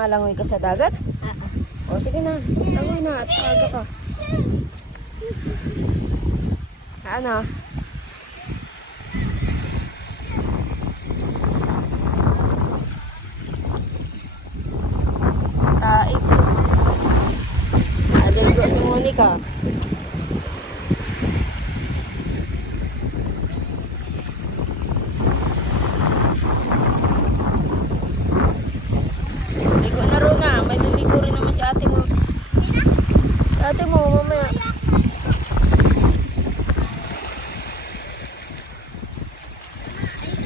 Malangoy ka sa dagat? O sige na, langoy na at aga ka. Ano? Taib. Naligo si Monica. Ligo na ro na. May liligo rin naman si ate mo. Ate mo, mamaya.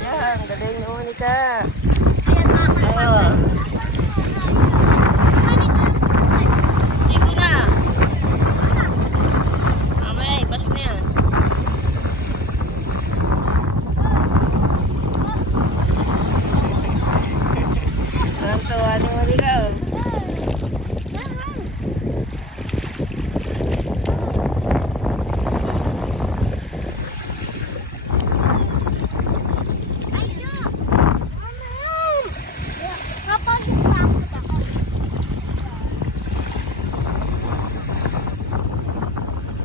Yan, galing ni Monica. Ayaw. Ligo na. Mamaya, ibas na yan. Ang tuwa ni Monica.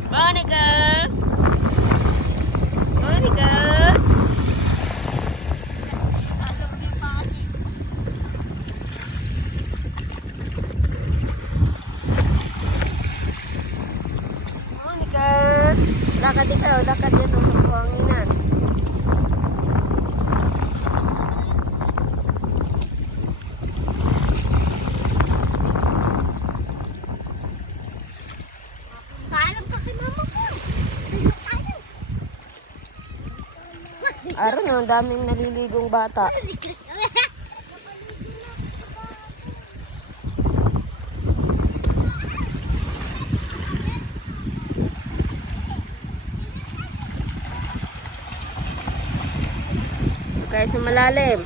Monica! Monica! Monica! Lakad dito sa buhanginan. Araw na, ang daming naliligong bata. Kaya sa malalim.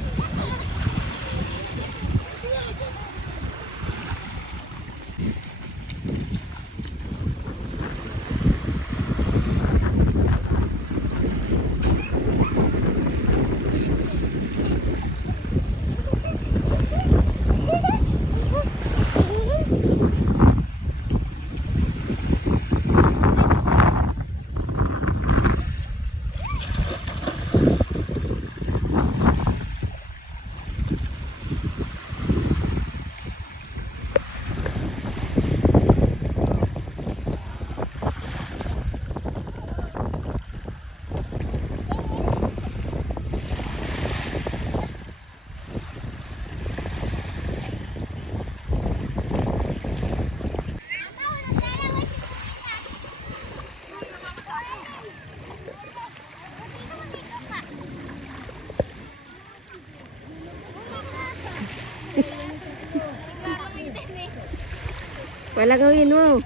Wala gawin mo.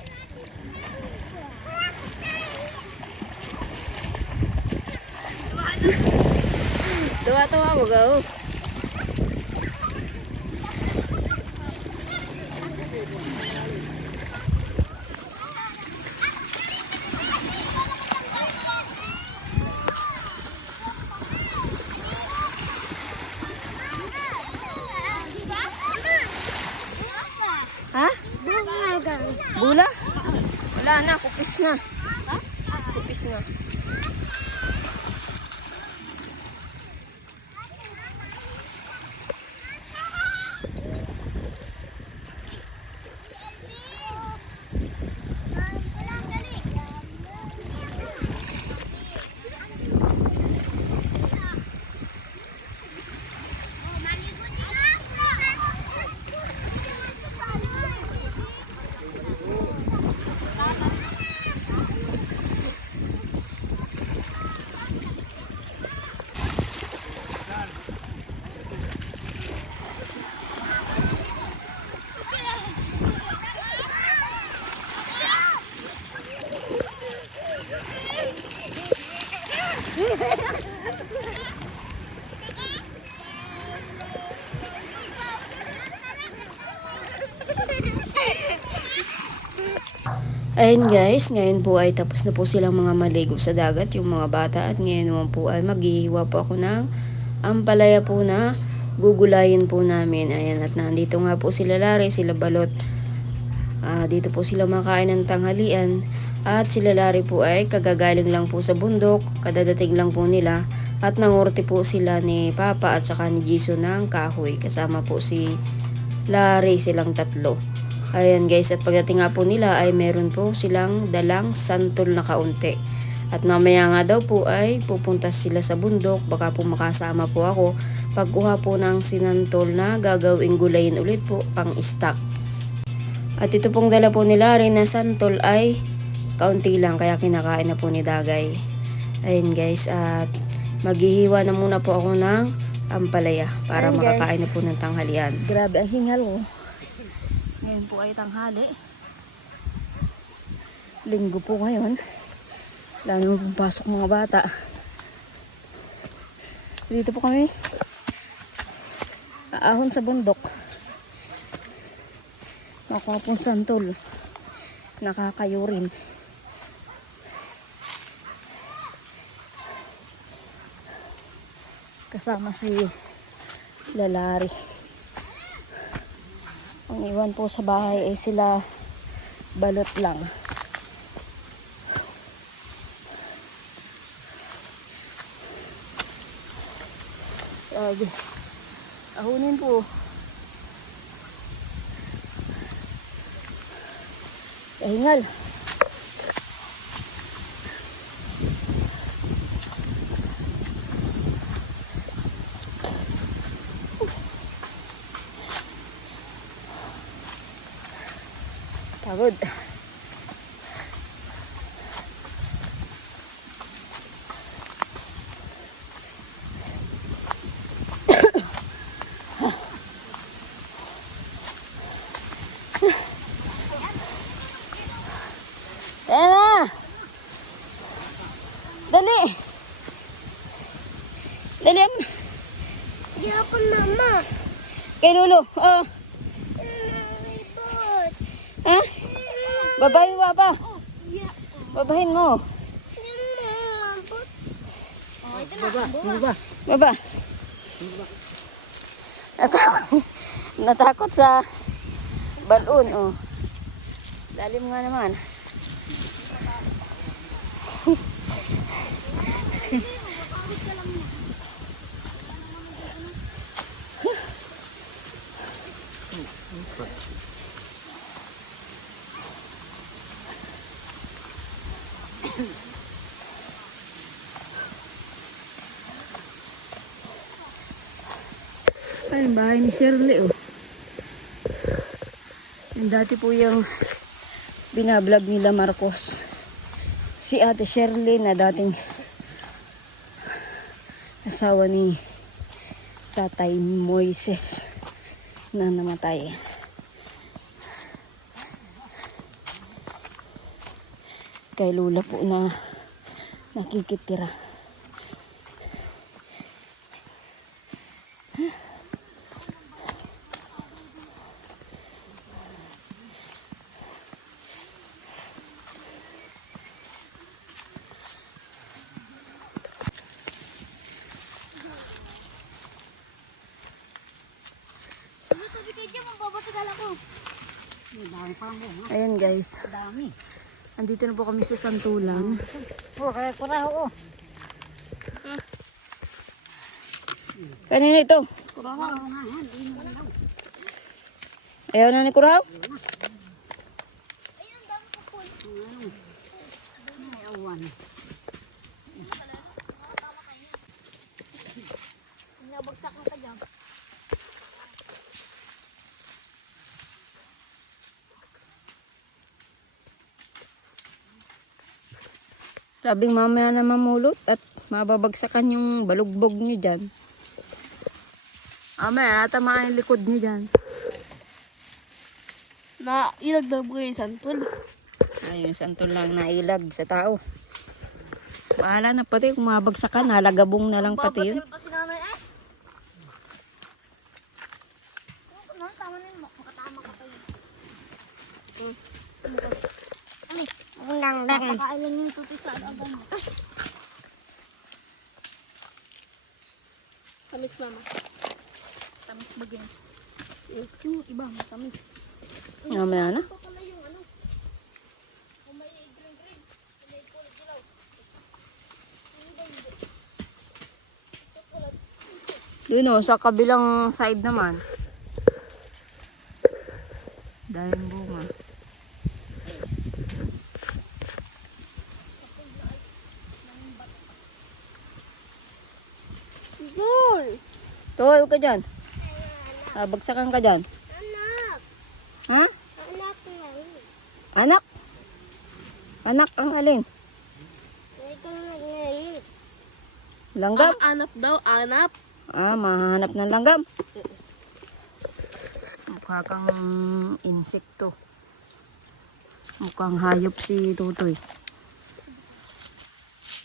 Tuwa-tuwa mo gaw. Ha? Bula? Wala na, kukis na. Kukis na. Ayun guys, ngayon po ay tapos na po silang mga maligo sa dagat, yung mga bata. At ngayon naman po ay maghihiwa po ako ng ampalaya po na gugulayin po namin. Ayan, at nandito nga po sila Larry, sila Balot. Dito po sila makain ng tanghalian. At sila Larry po ay kagagaling lang po sa bundok, kadadating lang po nila. At nangurti po sila ni Papa at saka ni Jisoo ng kahoy. Kasama po si Larry, silang tatlo. Ayan guys, at pagdating nga po nila ay meron po silang dalang santol na kaunti. At mamaya nga daw po ay pupunta sila sa bundok, baka po makasama po ako pagkuha po ng sinantol na gagawing gulayin ulit po pang stock. At ito pong dala po ni Larry na santol ay kaunti lang, kaya kinakain na po ni Dagay. Ayun guys, at maghihiwa na muna po ako ng ampalaya para ayun, makakain na po ng tanghalian. Grabe ang hingal ko. Ngayon po ay tanghali. Linggo po ngayon. Wala naman pong pasok mga bata. Dito po kami aahon sa bundok. Nakuha pong santol. Nakakayo rin. Kasama si Lalari. Ang iwan po sa bahay ay sila Balot lang. Ahunin po. Kahingal. Pagod. Ayan na. Dali. Dali. Di ako mama. Kay Lolo. Ha? Babahin mo pa. Babahin mo. Baba. Baba. Natakot sa balon. Oh. Lalim nga naman. Ay, bahay ni Shirley, oh. Yung dati po yung binablog nila Marcos. Si Ate Shirley na dating asawa ni Tatay Moises na namatay. Kay Lula po na nakikitira. Ayan guys. Andito na po kami sa Santulan. Kanina ito? Ayaw na ni Kuraw? Nabagsak na ka dyan. Sabing mamaya na mamulot at mababagsakan yung balugbog nyo dyan. Mamaya natamaan yung likod nyo dyan. Na ilag na po yung santol. Ay, yung santol lang nailag sa tao. Bahala na pati kung mabagsakan, halagabong na lang pati yun. Pa si nanay eh. No, tama na yun. Makatama ka pa yun. Ang dang. Pakailan niyo yung tuti sa abang mo. Kamis mama. Matamis ba ganyan? Yung iba, matamis. Mamaya na. Ito pala yung ano. Kung may green-green, may kulay dilaw. Hindi. Ito kulay. Yun o, sa kabilang side naman. Dahil bunga. Goal! Toy, huwag ka dyan. Bagsakan ka dyan. Anak! Ha? Anak lang. Anak? Anak ang alin? Ito lang. Langgam? Anap daw, anap. Mahanap ng langgam. Mukha kang insekto. Mukhang hayop si Tutoy.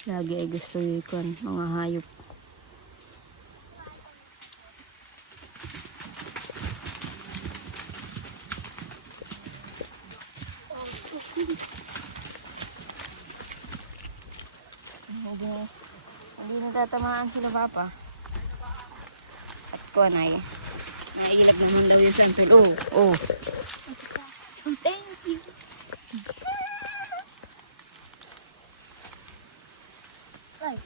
Lagi ay gusto yung mga hayop. Hindi natatamaan sila papa. At ko ay nailag naman daw yung santol. Oh. Thank you. Ay.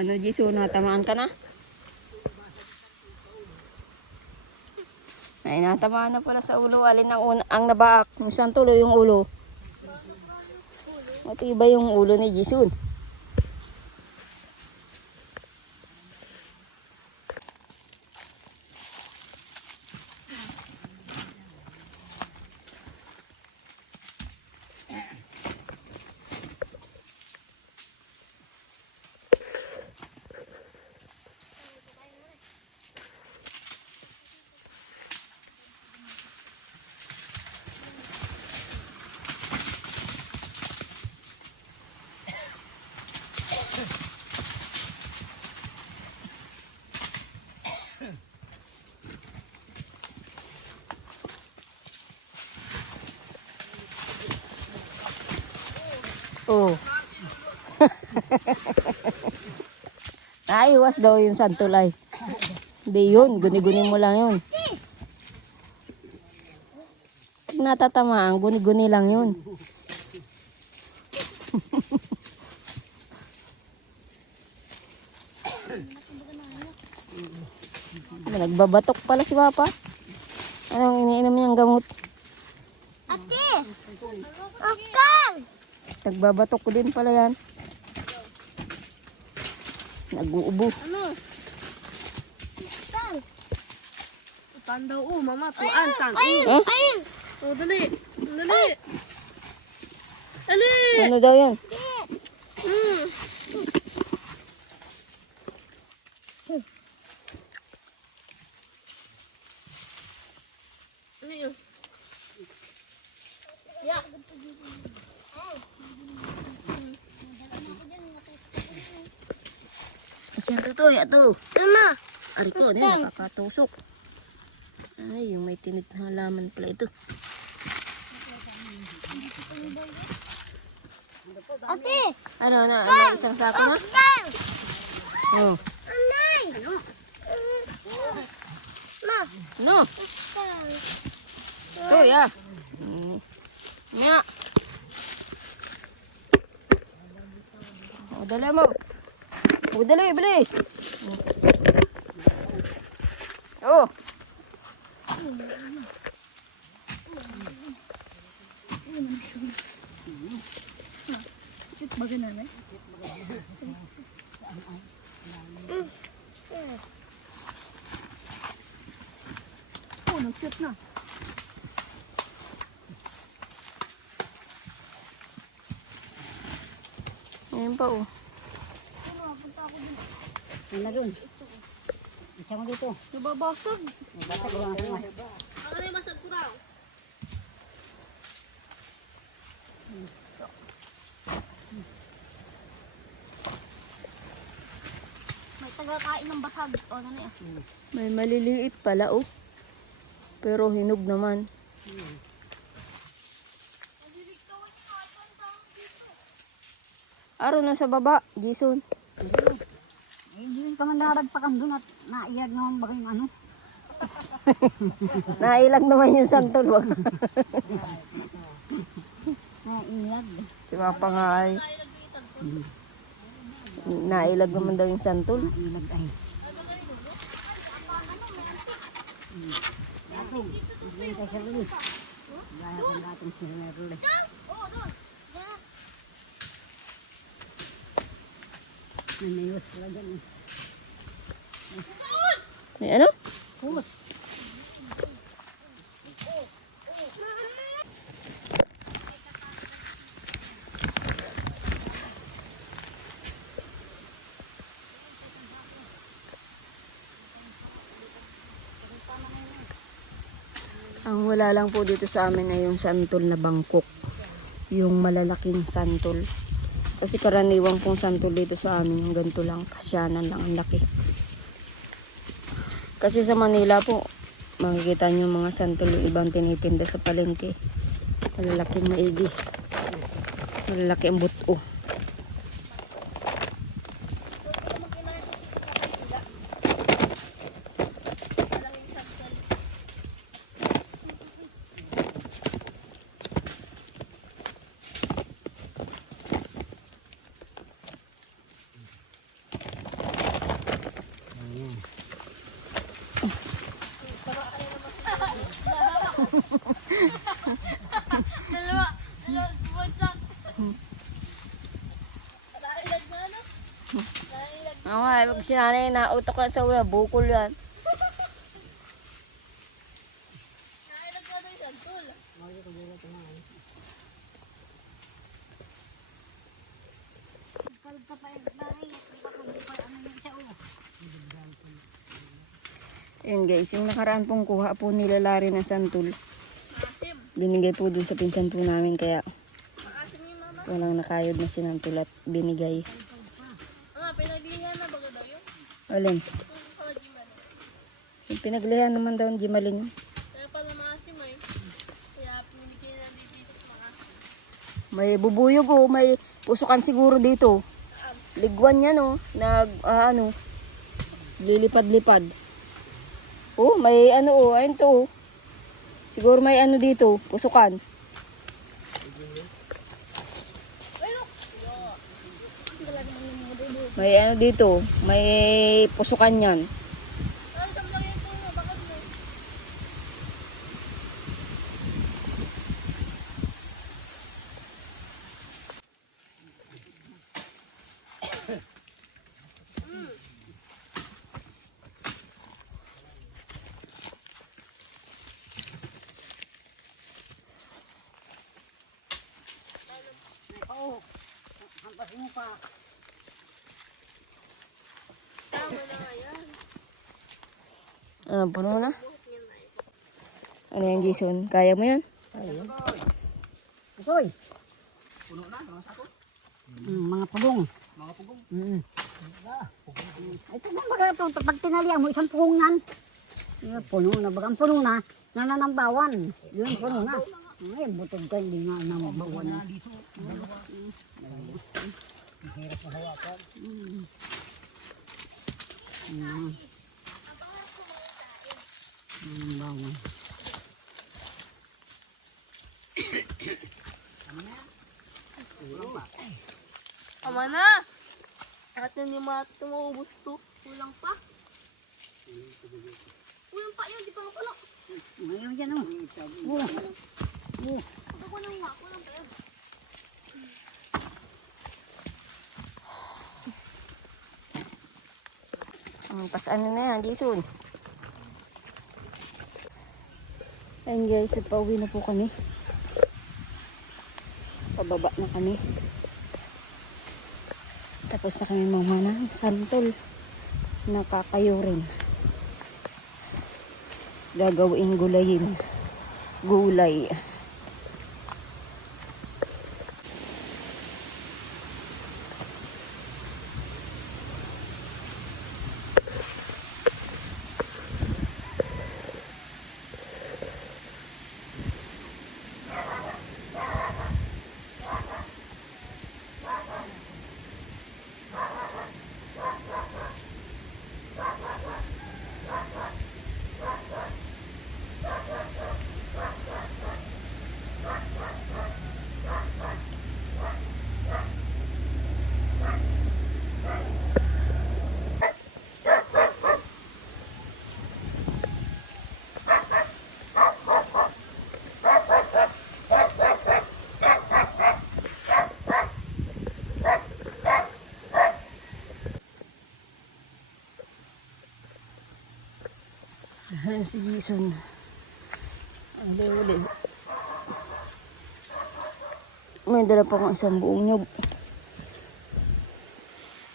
Ano, Jisoo, natamaan ka na? Ay, natamaan na pala sa ulo. Alin ang nabaak? Yung santol o yung ulo? Matibay yung ulo ni Jisoo. Oh. Iwas daw yung santulay. Hindi yun, guni-guni mo lang yun. Pag natatamaan, guni-guni lang yun. Nagbabatok pala si Papa. Anong iniinom niyang gamot? Ate! Akal! Nagbabatok ko din pala yan. Nag-uubo. Ano? Akal! Tan daw, mama. Tuan, tan. Huh? Ayun! Oh, dali. Dali. Dali! Ano daw yan? Mm. Ano yun? Yeah. Siyempre to, yato. Mama! Ari ko, nakakatusok. Ay, yung may tinit na halaman pala ito. Ate! Ano, may isang sako na? Akal! Oh. Anay! Ano? Ma! No, Akal! to, ya. Nga. O, dali mo. O, dali, bilis. Oh. Chit baga na eh. Oh, nag-chit na. Ngayon pa, oh. Yun na dun. Isa mo dito. Nababasag. Basag lang ako. Ano yung basag ko raw? May tagakain ng basag. O, ano na yan? May maliliit pala, oh. Pero hinog naman. Araw na sa baba, Jason. Hindi ka man naragpakan doon at naiyag naman bagay ano. Nailag naman yung santol. Wag. Naiyag. Si Papa nga ay nailag naman daw yung santol. Naiyag ay. Ako, hindi tayo sa luli. Gaya ko natin sila luli. Nanayos pala dyan eh. May ano? Kus. Ang wala lang po dito sa amin ay yung santol na bangkok. Yung malalaking santol. Kasi karaniwang pong santol dito sa amin yung ganito lang. Pasyanan lang ang laki. Kasi sa Manila po, makikita nyo yung mga santol yung ibang tinitinda sa palengke. Malalaking maigi. Malalaki ang buto. Dalawa bumagsak. Nailag na ano? Nailag. Oo nga, pag sinanay na utok na sa una, bukol yan. Nailag na daw yung santol. Kalog ka pa yung bahay. Baka hindi pa ano yung siya oh. Ayun guys, yung nakaraan pong kuha po nila Larry na santol. Maasim. Binigay po dun sa pinsan po namin kaya Maasim yung mama. walang nakayod na sinantol at binigay. Pinaglihan na bago daw yun. Alin? Kung kalagiman. Yung pinaglihan naman daw ng Jimaling. Kaya pala maasim eh. Kaya pinibigyan na dito sa mga May bubuyog oh, may pusukan siguro dito. Ligwan yan oh, lilipad-lipad. Oh, may ano oh, ayun to oh. Siguro may ano dito, pusukan. May ano dito, may pusukan yan. ay, tamlang yung puno. Bakit mo? Oo. Hampas mo pa. Tama na yan. Puno na. Ano yan, Jason? Kaya mo yan? Usoy. Puno na, mga sako? Mga pugong. Mga pugong? Ito ba baga ito, pag tinalian mo, isang pugungan. Puno na, bagang puno na, nananambawan. Yun, puno na. Ay, butog ka, hindi nga nambawan. Hirap na hawakan. Nambawan. Tama na. Atin yung mga tumuubos to. Kulang pa. Kulang pa yun, di pa makulo. Ngayon dyan, oh. Kulang nga, kulang pa yun. Ano na yan, Jason? Ayun guys, at pauwi na po kami. Pababa na kami. Tapos na kami mamana ng santol. Nakakayo rin. Gagawin gulayin. Gulay. Ayan si Jason. Ang luli. May dala pa akong isang buong nyug.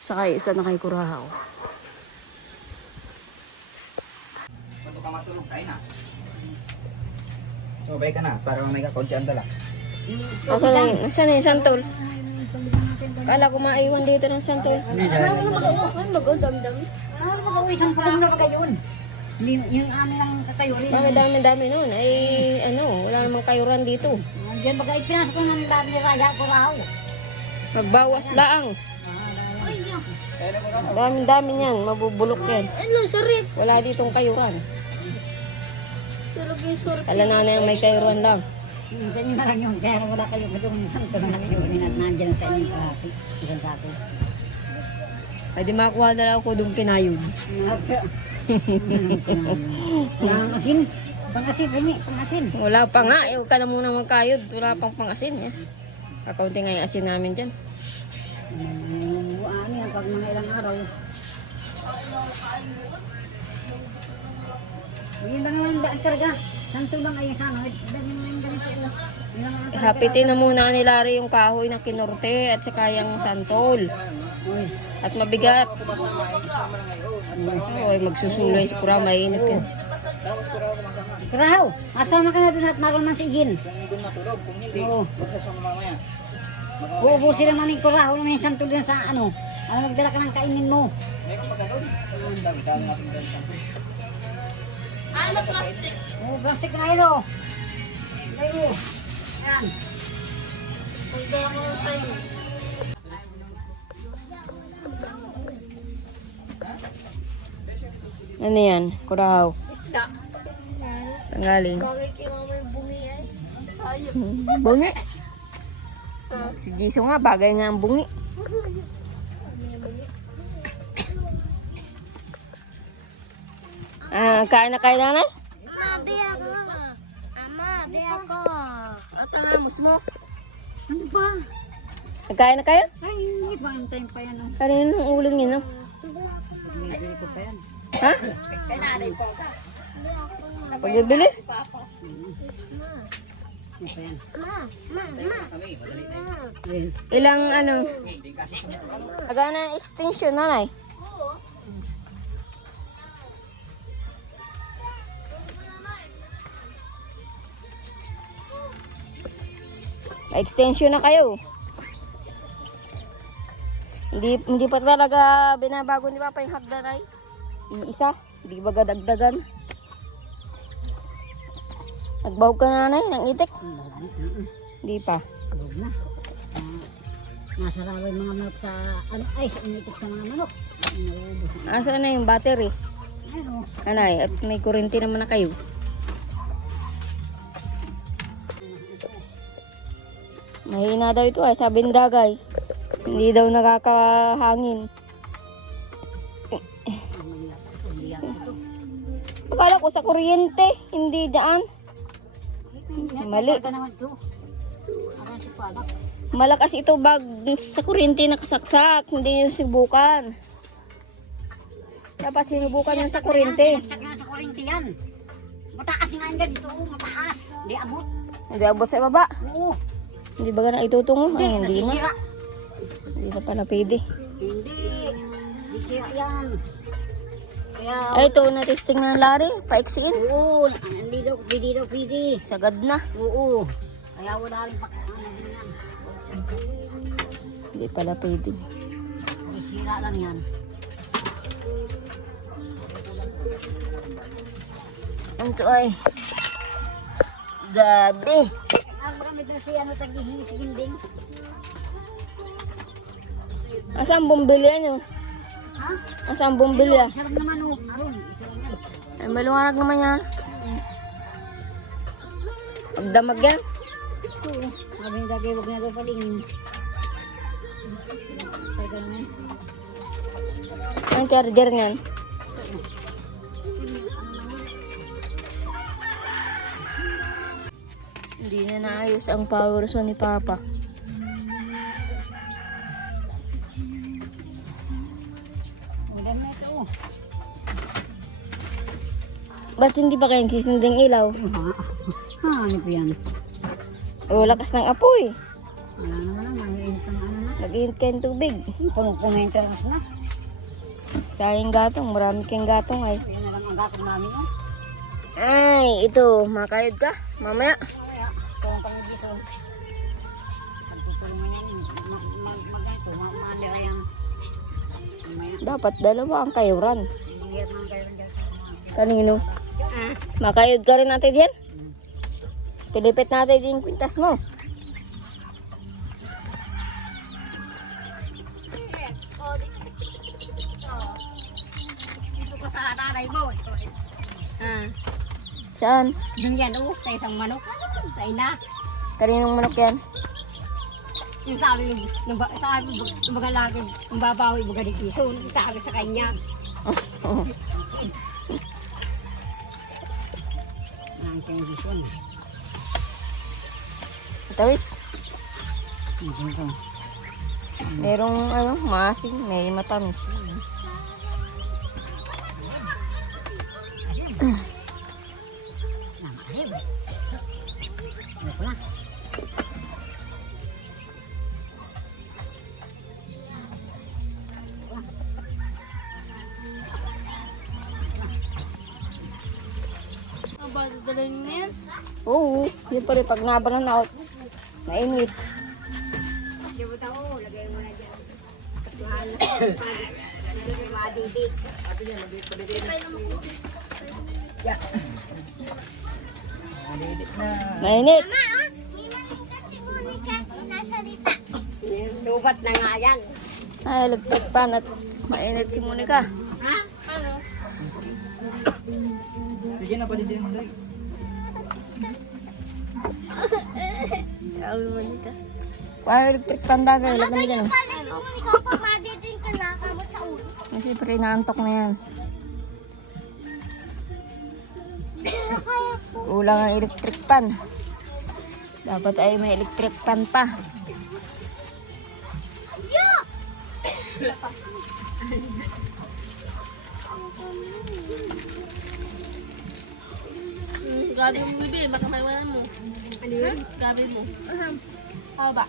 Saka yung isa na kay Kurahaw. Bago ka matulog, kain na. So, balik ka na, para may kakunti ang dala. Nasaan na yung santol? Kala ko maiwan dito ng santol. Hindi, dahil. Ah, mag-uwi isang pulong na ba yun? Hindi, yung amin lang tatayo rin. Bakit dami-dami nun? Ay, wala namang kayuran dito. Diyan baga ipinasok ko ng dami ni Raya Kurahaw. Magbawas laang. Ay, niya. Dami-dami niyan. Mabubulok yan. Ano, sarip. Wala ditong kayuran. Sarap yung sarap. Kala na yung may kayuran lang. Sa inyo na lang yun, kaya wala kayo doon ng santo na lang yun. At nandyan sa inyo parati. Isang sabi. Ay di makakuha na lang ako doon kinayod. Pangasin. Pangasin, Rene. Pangasin. Wala pa nga. Huwag ka na muna magkayod. Wala pang pangasin. Eh. Kakaunti nga yung asin namin dyan. Ano yan, pag mga ilang araw. Yun lang naman daan talaga. Santo lang ay sana. Dali mo yung ganito. Hapitin na muna ni Larry yung kahoy ng kinorte at saka yung santol. Uy. At mabigat. Ay, magsusuloy si Kura. Mainit yan. Kurahaw, asama ka na doon at maraman si Jin. Kung doon matulog, kung hindi, Oo. huwag ka sa mamaya. Uubusin naman yung Kurahaw naman yung santo doon sa ano. Ano, magdala ka ng kainin mo. May kapag doon. Ang dami natin doon sa Ano, plastic? Oh, plastic na ilo. Ayun. Yan. Pagdala ko sa'yo. Ano yan? Kurahaw. Isda. Tanggaling. Bagay kay mama yung bungi ay. Ayun. Bungi. Si Jiso nga, bagay nga ang bungi. Kain na kain na? Ama, biya ko. Ama, biya ko. Ata nga, musmo. Ano ba? Nagkain na kayo? Ay, hindi pa. Antayin pa yan. Oh. Kanina ng uling yun, no? Bibili ko pa yan. Ha? Kaya nanay po. Pagbibili? Hindi pa yan. Ma, ma, ma. kami, madali na yun. Well, Ilang ano? Hindi kasi sa Aga na extension, nanay. May extension na kayo. Hindi pa talaga binabago ni Papa yung hagdan ay. Iisa. Hindi ba gadagdagan? Nagbawag ka na nanay ng itik? Hindi pa. Huwag na. Nasa raw yung mga manok sa, ano, ay, initik sa mga manok. Nauubos na. Asa na yung battery? Ano? Anay, at may kuryente naman na kayo. Mahina daw ito ay, sabi ng dagay. Hindi daw nakakahangin. Akala ko sa kuryente, hindi daan. Mali. Ito naman ito. Akan si Padak. Malakas ito bag sa kuryente nakasaksak, hindi yung sinubukan. Dapat sinubukan yung sa kuryente. Sinaksak na sa kuryente yan. Mataas nga yan dito, mataas. Di abot. Hindi abot sa baba. Oo. Hindi ba na itutungo? Ay, hindi na. nasisira. Hindi na pala pwede. Hindi. Di sira yan. Kaya, Ay, ito na-testing ng Larry. Paiksiin. oo, hindi daw pwede. Sagad na. Oo. Kaya wala rin ano din yan. Hindi pala pwede. Di sira lang yan. Ito ay gabi. Ang marami na si ano taghihingi si Ginding. Asaan bumili ano? Ha? Asaan bumili ah? Sarap naman oh. Aron, isa lang yan. Ay, maluwanag naman yan. Magdamag yan. Oo. Sabi ng dagay, huwag na daw palingin. Tagal na. Ang charger niyan. Hindi na naayos ang power so ni Papa. Maganda na ito oh. Ba't hindi pa kayong sisinding ilaw? Ano po yan? O, lakas ng apoy. Wala naman ang mainit ng ano na. Nag-iinit kayong tubig. Punong-puno yung termos na. Sayang gatong. Marami kayong gatong ay. Yan na lang ang gatong namin. Oh. Ay, ito. Makayod ka. Mamaya. Kaya, ito ang pangigis. Oh. Pagtutulungan yan. Mag-ito. Manira yan. Mamaya. Dapat dalawa ang kayuran. Ang hirap naman kayo rin dyan sa mga. Kanino? Makayod ka rin natin dyan. Tilipit natin yung kwintas mo. Dito ko sa nanay mo. Saan? Doon yan sa isang manok. Sa ina. Kaninong manok yan? Yung sabi, nung baga lagi, nung babawi, baga di piso. Sabi sa kanya. Ang television. Tawis. Ito. Merong maasim, may matamis. Ano ko na? Ang ba, dadalhin mo yan? Oo, yun pa rin pag nabanan na out. Mainit. Yung buta ko, lagay mo na dyan. Mahal na sa pag. Lagay mo adibig. Malilit na. Mainit. Mama, oh! May maling kasi Monica nasalita. Lubat na nga yan. Ay, electric pan at mainit si Monica. Ha? Ano? Sige na, palitin mo dali. Sabi Monica. Wow, electric pan dagay. Lagan din gano'n. Pala si Monica, pag maditin ka na, kamot sa ulo. Kasi pre, naantok na yan. Kulang ang electric pan. Dapat ay may electric pan pa. Gabi mo bibi, baka may wala mo. Ano yun? Gabi mo. How ba?